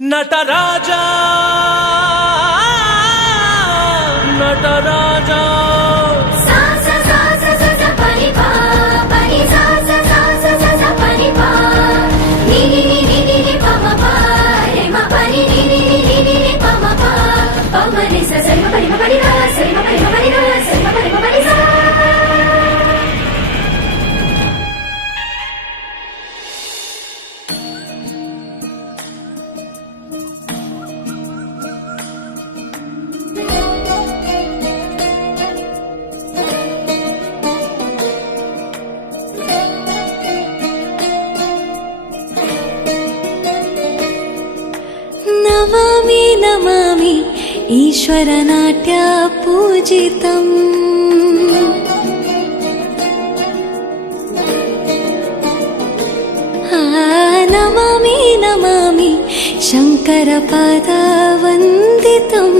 ನಟರಾಜ ನಟರಾಜ ನಮಾಮಿ ನಮಾಮಿ ಈಶ್ವರ ನಾಟ್ಯ ಪೂಜಿತಂ ನಮಾಮಿ ನಮಾಮಿ ಶಂಕರ ಪಾದ ವಂದಿತಂ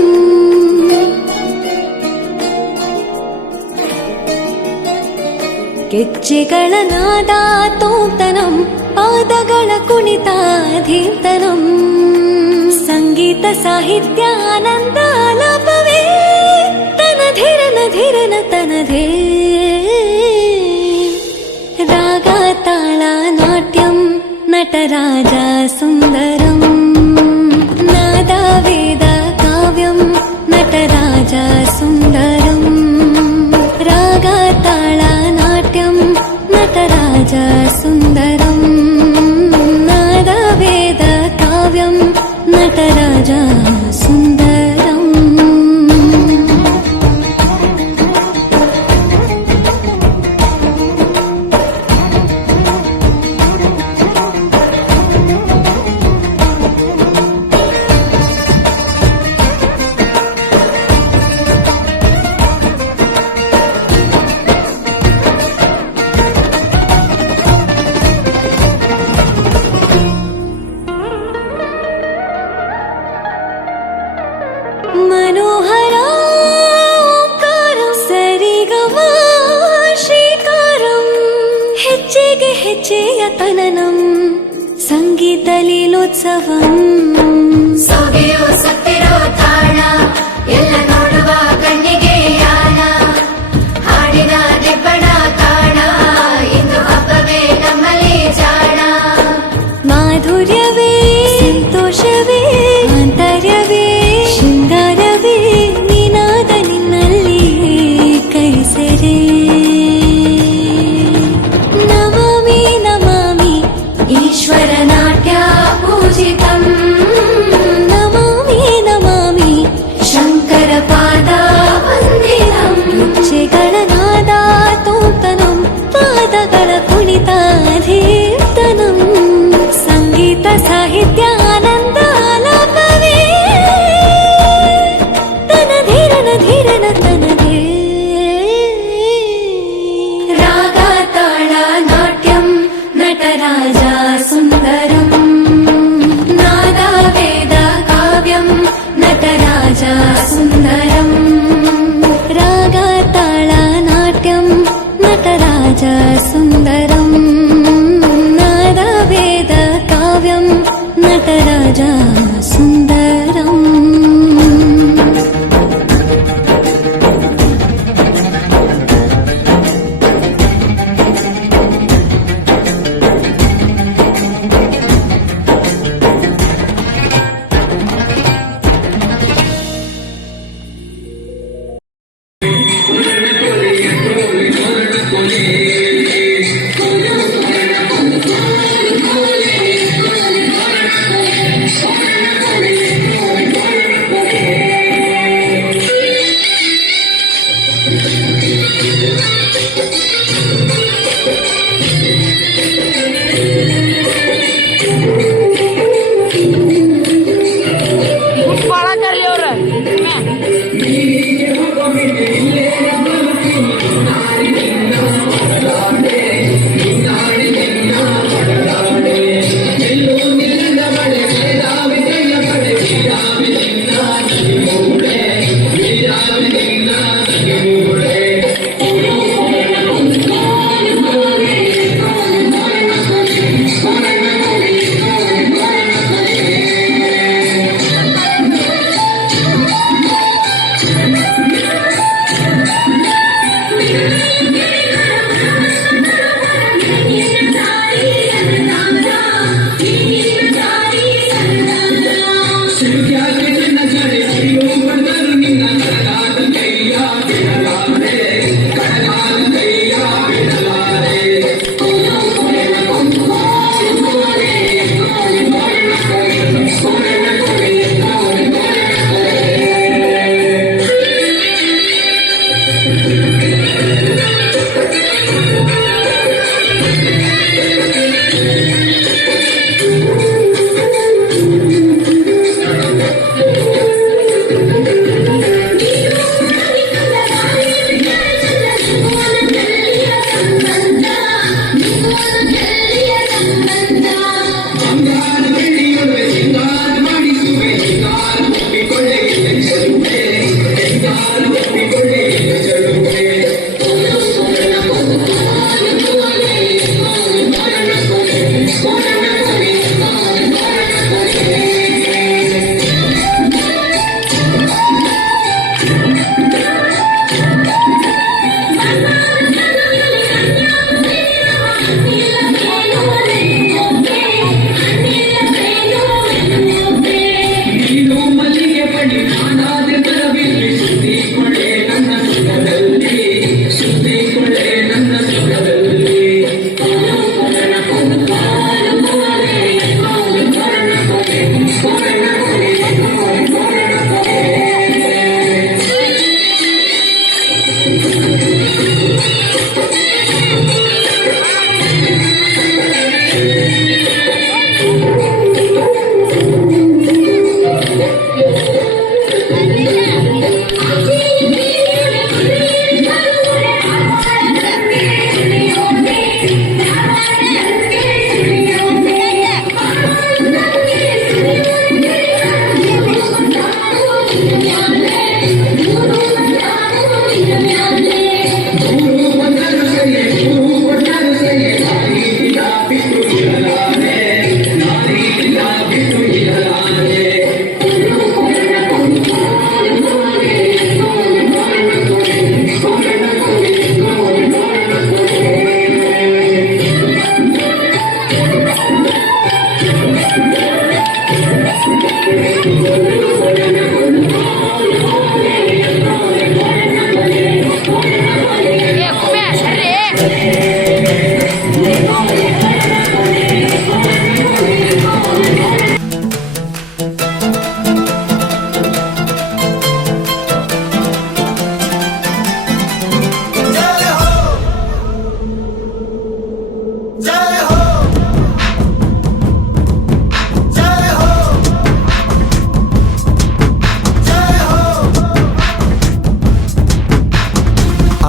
ಗೆಜ್ಜೆಗಳ ನಾದ ತೋಂತನಂ ಪಾದಗಳ ಕುಣಿತ ಧೀಂತನಂ ಸಂಗೀತ ಸಾಹಿತ್ಯ ಆನಂದ ಆಲಾಪವೇ ತನಧೀರನ ಧೀರನ ತನಧೇ ರಾಗ ತಾಳ ನಾಟ್ಯಂ ನಟರಾಜ ಸುಂದರಂ ನಾದ ವೇದ ಕಾವ್ಯಂ ನಟರಾಜ ಸುಂದರಂ ರಾಗ ತಾಳ ನಾಟ್ಯಂ ನಟರಾಜ ಸುಂದರಂ ನಾದ ವೇದ ಕಾವ್ಯಂ ನಟರಾಜ ಸುಂದರಂ मनोहर ओंकारं सरिगम ಶ್ರೀಕಾರಂ ಹೆಜ್ಜೆಗೆ ಹೆಜ್ಜೆಯ ತನನಂ ಸಂಗೀತ ಲೀಲೋತ್ಸವಂ ಸೊಗೆಯೋ ಸತ್ತಿರೋ ತಾಣ ಎಲ್ಲ ನೋಡುವ ಕಣ್ಣಿಗೆ ಯಾನ ಹಾಡಿನ ದಿಬ್ಬಣ ತಾಣ ಇಂದು ಹಬ್ಬವೇ ನಮ್ಮಲ್ಲಿ ಜಾಣ ಮಾಧುರ್ಯವೇ ಸಂತೋಷವೇ ಆಂತರ್ಯವೇ ಶೃಂಗಾರವೇ ನೀನಾದ ನಿನ್ನಲ್ಲಿ ಕೈಸೆರೆ ನಮಾಮಿ ನಮಾಮಿ ಈಶ್ವರ ನಾಟ್ಯ ಪೂಜಿತಂ ನಮಾಮಿ ನಮಾಮಿ ಶಂಕರ ಪಾದ ವಂದಿತಂ ಗೆಜ್ಜೆಗಳ ನಾದ ತೋಂತನಂ ಪಾದಗಳ ಕುಣಿತ ಧೀರ್ತನಂ ಸಂಗೀತ ಸಾಹಿತ್ಯ ಆನಂದ ಆಲಾಪವೇ ತನಧೀರನ ಧೀರನ ತನಧೇ ರಾಗ ತಾಳ ನಾಟ್ಯಂ ನಟರಾಜ ಸುಂದರಂ ನಾದ ವೇದ ಕಾವ್ಯಂ ನಟರಾಜ ಸುಂದರಂ ರಾಗ ತಾಳ ನಾಟ್ಯಂ ನಟರಾಜ ಸುಂದರಂ जय हो जय हो जय हो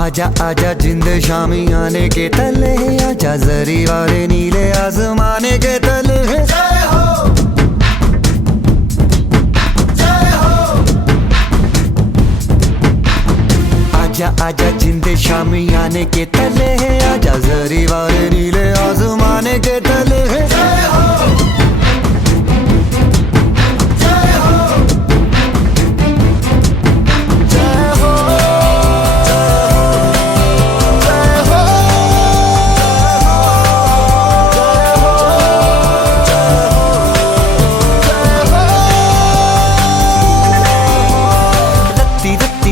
आजा आजा जिंद शामी आने के तले आजा जरी वाले नीले आसमाने के तले जय हो जय हो आजा आजा जिंद शामी आने के तले आजा जरी वाले नीले आसमाने के तले जय हो जय हो जय हो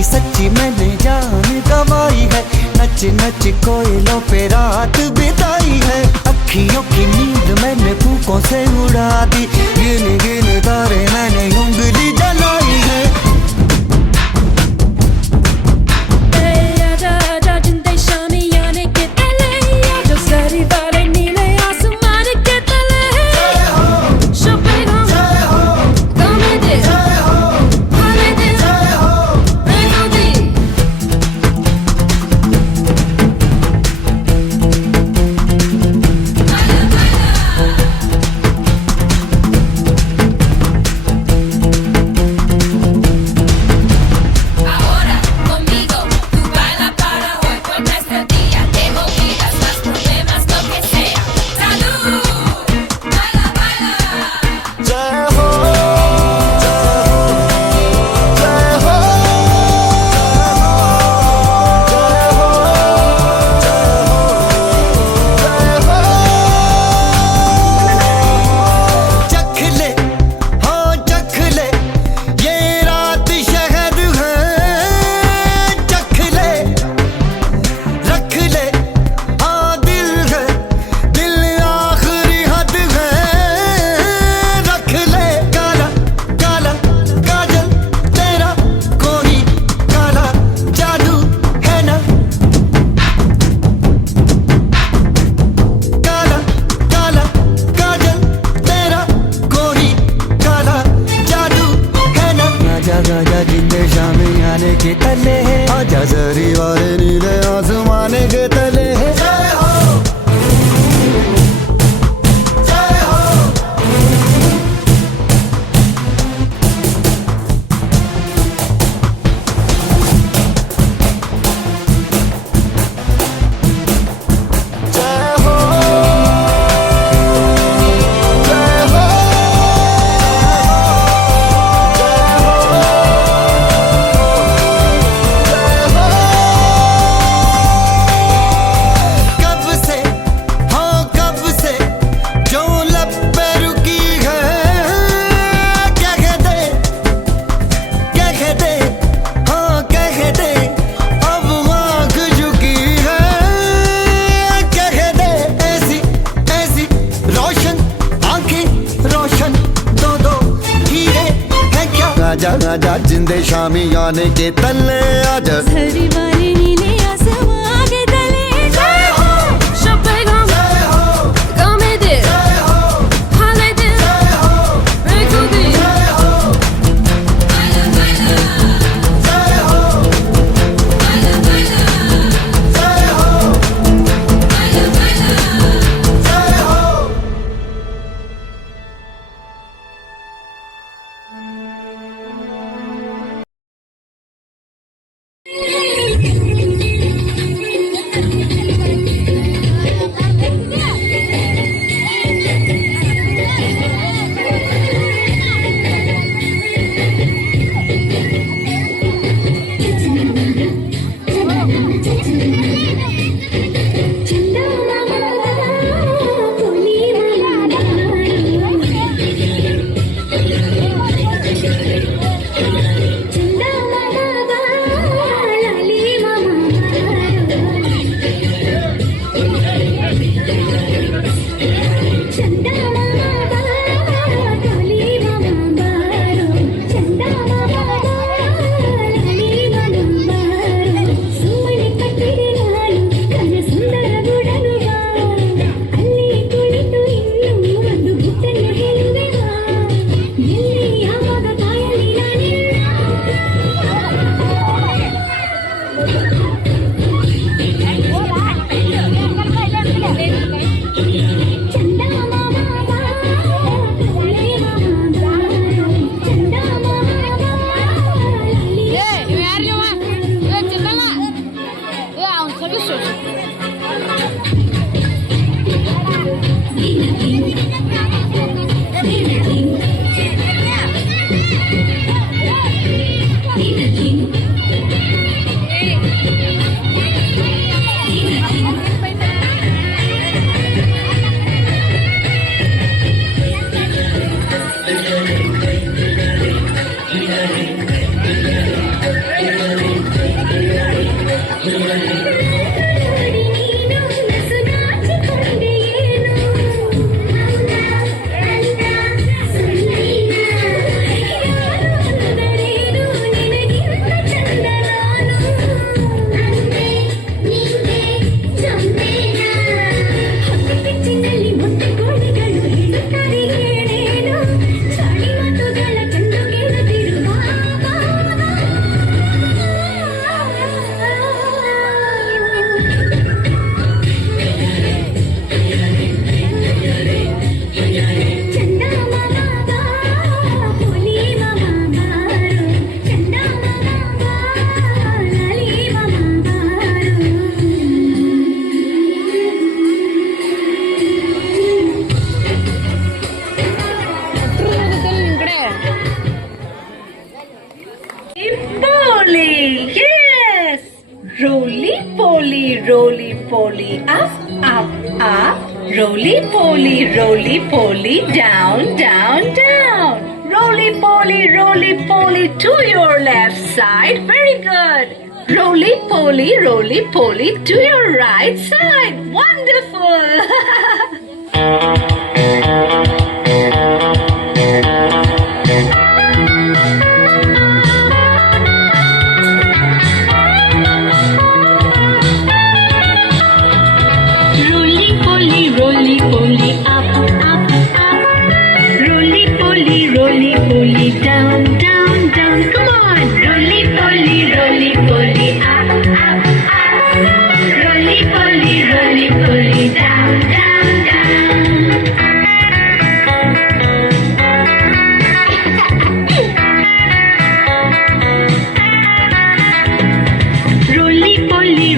सच्ची मैंने जान गवाई है नच नच कोयलों पे रात बिताई है अखियों की नींद मैंने फूकों से उड़ा दी गिन गिन तारे मैंने उंगली जलाई है आजा आजा जिंदे शामी आने के तले आजा सारी बारे नीले आसमान के तले शोपेगा जय हो गाने दे जय हो हाले दे जय हो देखो दी Ahora conmigo, tú baila para hoy por nuestro día. Te olvidas los problemas, lo que sea. ¡Salud! ¡Baila, baila! जय हो जय हो चख ले हाँ चख ले ये रात शहद है चख ले रख ले हाँ दिल है दिल आखिरी हद है रख ले काला काला काजल तेरा कोई काला जादू है ना काला काला काजल तेरा कोई काला जादू है ना राजा राजा जिंदे शामी आने के तले आजा जरी वाले नीले आसमाने के तले जय हो जय हो जय हो जय हो कब से हाँ कब से जो लब पे रुकी है कह दे हाँ कह दे अब आँख झुकी है कह दे ऐसी ऐसी रोशन आंखें रोशन दो दो हीरे है क्या राजा राजा जिंदे शामी आने के तले आजा हरी वाली नीले आसमान के तले जय हो शोपेगा जय हो गाने दे जय हो हाले दे जय हो देखो दी जय हो ¡Baila, baila! जय हो ¡Baila, baila! जय हो ¡Baila, baila! जय हो Roly-poly, up, up, up. Roly-poly, down, down, down. Roly-poly, to your left side. Very good. Roly-poly, to your right side. Wonderful. Roly-poly, up, up, up. Roly-poly, down, down, down. Come on. Roly-poly, up, up, up. Roly-poly, down, down, down.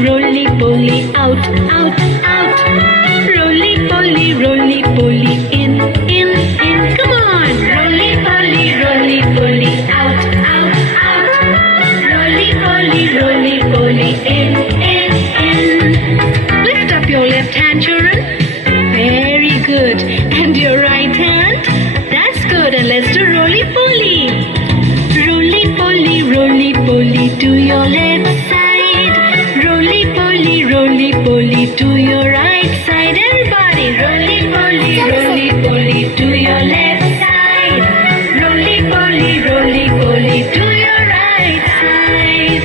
Roly-poly, out, out, out. Roly-poly, in, in, in. Come on. Roly-poly, out, out, out. Roly-poly, in, in, in. Lift up your left hand, children. Very good. And your right hand. That's good. And let's do roly-poly. Roly-poly, to your left side. Roly-poly, to your right side. Everybody, roly-poly, to your left side. Roly-poly, to your right side.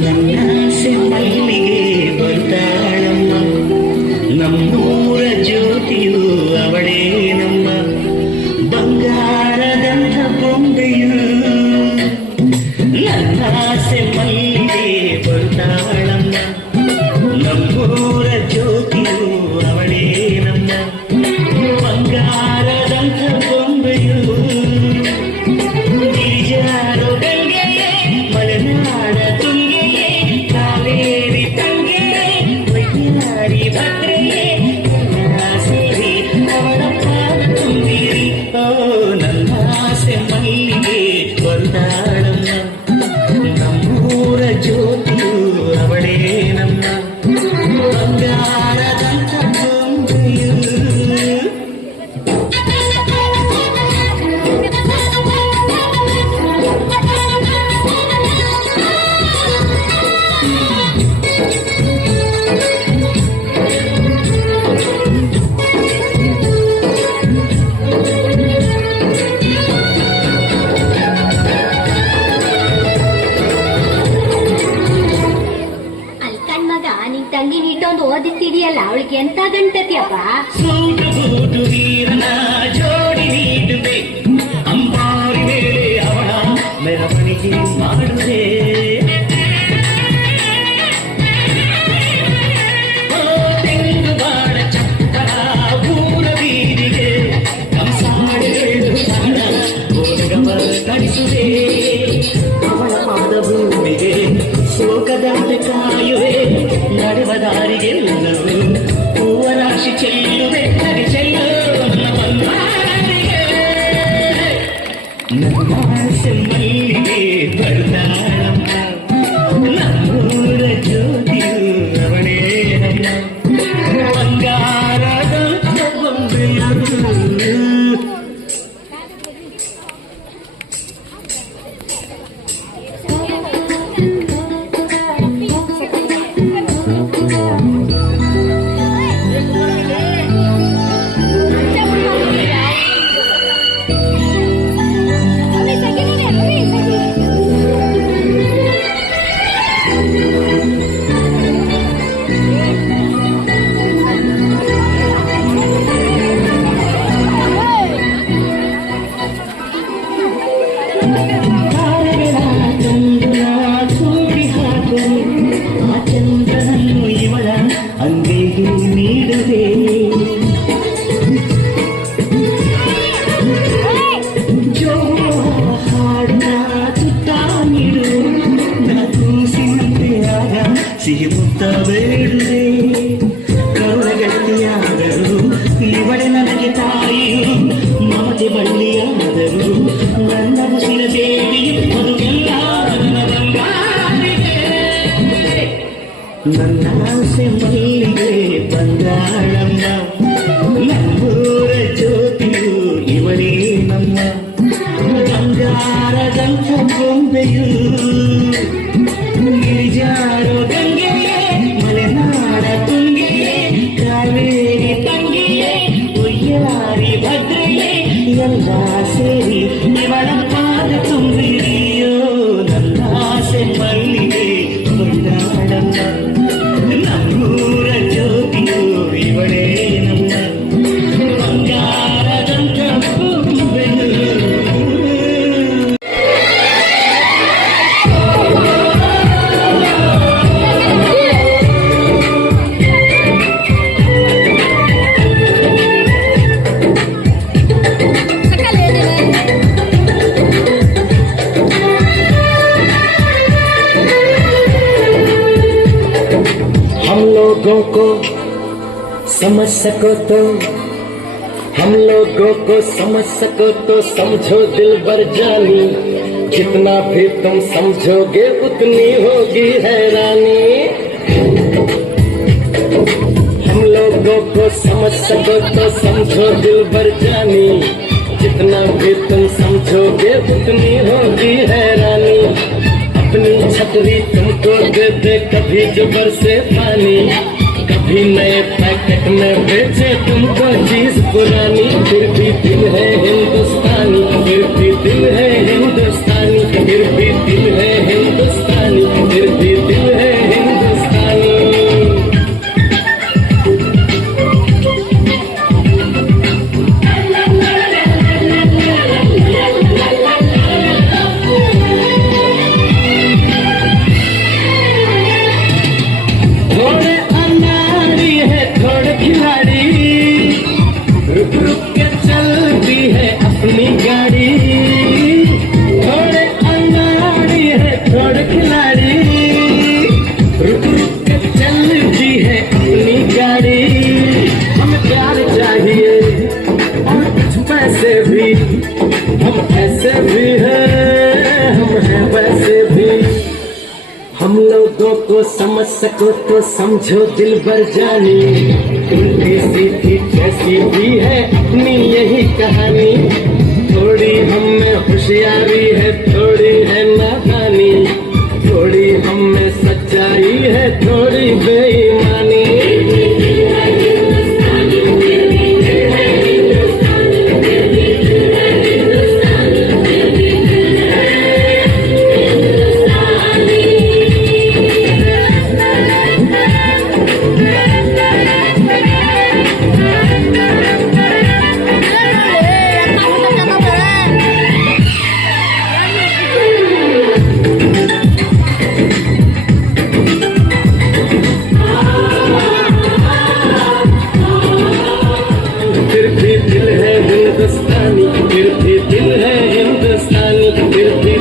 ನನ್ನಾಸೆ ಮಲ್ಲಿಗೆ ಬರ್ತಾಳಮ್ಮ, ನಮ್ಮೂರ ಜ್ಯೋತಿಯು ಅವಳೇ ನಮ್ಮ ಬಂಗಾರದಂಥ ಬೊಂಬೆಯು. ನನ್ನಾಸೆ ಮಲ್ಲಿಗೆ ಬರ್ತಾಳಮ್ಮ, ನಮ್ಮೂರ ಜ್ಯೋತಿಯು ಅವಳೇ ನಮ್ಮ ಬಂಗಾರದಂಥ ಬೊಂಬೆಯು. ಗಿರಿಜಾರೋ ಗಂಗೆಯೇ ಮಲೆನಾಡ ತುಂಗೆಯೇ ಕಾವೇರಿ ತಂಗೆಯೇ ವೈಯಾರಿ ಭದ್ರೆಯೇ ಸೇರಿ ಅವಳ ಪಾದ ತುಂಬಿರಿ. ಓ ನನ್ನ ಆಸೆ ಮಲ್ಲಿಗೆ ಬಂದಾಳಮ್ಮ, ನಮ್ಮೂರ ಜ್ಯೋತಿಯು ಅವಳೇ ನಮ್ಮ ಬಂಗಾರದಂಥ ಬೊಂಬೆಯು. ಅಲ್ಕಣ್ ಮಗ ನಿನ್ ತಂಗಿ ನೀಟೊಂದು ಓದಿಸ್ತಿದೀಯಲ್ಲ ಅವಳಿಗೆ ಎಂತ ಗಂಟತಿಯಪ್ಪ. ಸೂಟು ಬೂಟು ವೀರನ ಜೋಡಿ ನೀಡುವೆ, ಅಂಬಾರಿ ಮೇಲೆ ಅವಳ ಮೆರವಣಿಗೆ ಮಾಡುವೆ. ತೆಂಗು ಬಾಳ ಚಪ್ಪರ ಊರ ಬೀದಿಗೆ ಕಂಸಾಳೆಗಳು ಕಾಣ ಗೋರಗವ ಕಳಿಸುವೆ. ಅವಳ ಪಾದ ಭೂಮಿಗೆ ಶೋಕದಂತೆ ಕಾಯುವೆ, ನಡೆವ ದಾರಿಗೆಲ್ಲವೂ ಹೂವ ರಾಶಿ ಚೆಲ್ಲುವೆ. ನಗೆ ಚೆಲ್ಲು ನನ್ನ ಬಂಗಾರಿಗೆ, ನನ್ನ ಆಸೆ ಮಲ್ಲಿಗೆ ಬರ್ತಾಳಮ್ಮ, ನಮ್ಮೂರ ಜ್ಯೋತಿಯು ಅವಳೇ ನಮ್ಮ ಬಂಗಾರದ ಬೊಂಬೆಯು. ತಾರೆಗಳ ಚಂದ್ರ ಕೂಡಿ ಹಾಕು, ಆ ಚಂದ್ರನನ್ನು ಇವಳ ಅಂಗೈಗೆ ನೀಡುವೆ. ಜೋಳ ಹಾಡಿನ ತುತ್ತ ನೀಡು, ಕೂಸಿನಂತೆ ಆಗ ಸಿಹಿ ಮುತ್ತ ಬೇಡುವೆ. ಕರುಣಗಟ್ಟಿಯಾದರು ಇವಳೆ ನನಗೆ ತಾಯಿಯು, ಮಮತೆ ಬಳ್ಳಿಯಾದರು ನನ್ನ ಮುಸಿನ ದೇವಿಯು. ಮದುವೆಲ್ಲ ನನ್ನ ಬಂಗಾರಿಗೆ, ನನ್ನ ಆಸೆ ಮಲ್ಲಿಗೆ ಬಂದಾಳಮ್ಮ, ನಮ್ಮೂರ ಜ್ಯೋತಿಯು ಇವಳೇ ನಮ್ಮ ಬಂಗಾರದಂಥ ಬೊಂಬೆಯು. ಗಿರಿಜಾರೋ ಗಂಗೆಯೇ ಮಲೆನಾಡ ತುಂಗೆಯೇ ಕಾವೇರಿ ತಂಗೆಯೇ ಒಯ್ಯಾರಿ ಭದ್ರೆಯೇ ಎಲ್ಲ ಸೇರಿ ಇವಳ ಪಾದ ತುಂಬಿರಿಯೋ. ನನ್ನ ಆಸೆ ಮಲ್ಲಿಗೆ ಬಂದಾಳಮ್ಮ, ನಮ್ಮೂರ ಜ್ಯೋತಿಯು ಇವಳೇ ನಮ್ಮ ಬಂಗಾರದಂಥ ಬೊಂಬೆಯು. हम लोगों को समझ सको तो, हम लोगों को समझ सको तो समझो दिल भर जानी, जितना भी तुम समझोगे उतनी होगी हैरानी. हम लोगों को समझ सको तो समझो दिल भर जानी, जितना भी तुम समझोगे उतनी होगी हैरानी. अपनी छतरी तुमको दे दे कभी जो बरसे पानी, कभी नए पैकेट में बेचे तुमको चीज पुरानी. फिर भी दिल है हिंदुस्तानी, फिर भी दिल है हिंदुस्तानी, फिर भी दिल है हिंदुस्तानी, फिर भी रुक रुक के चलती है अपनी गाड़ी, थोड़े अनाड़ी है थोड़े खिलाड़ी। रुक रुक के चलती है अपनी गाड़ी, हमें प्यार चाहिए और कुछ पैसे भी, हम ऐसे भी हैं हम हैं वैसे भी। हम लोगों को समझ सको तो समझो दिल भर जानी, उल्टी सीधी कैसी भी है अपनी यही कहानी। थोड़ी हम में होशियारी है थोड़ी है नादानी, थोड़ी हम में सच्चाई है थोड़ी बेईमानी। फिर भी दिल है हिंदुस्तानी, फिर भी दिल है हिंदुस्तानी, फिर भी